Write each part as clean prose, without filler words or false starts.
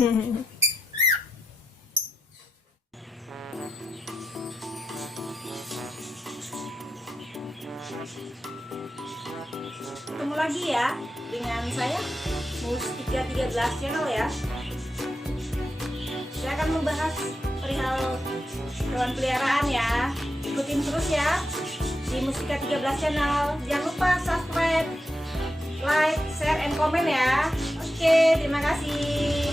Ketemu lagi ya dengan saya Mustika 13 channel ya. Saya akan membahas perihal hewan peliharaan ya. Ikutin terus ya di Mustika 13 channel. Jangan lupa subscribe, like, share, and komen ya. Oke, terima kasih.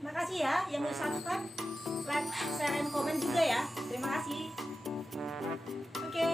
Makasih ya yang udah subscribe, like, share, and komen juga ya. Terima kasih. Oke.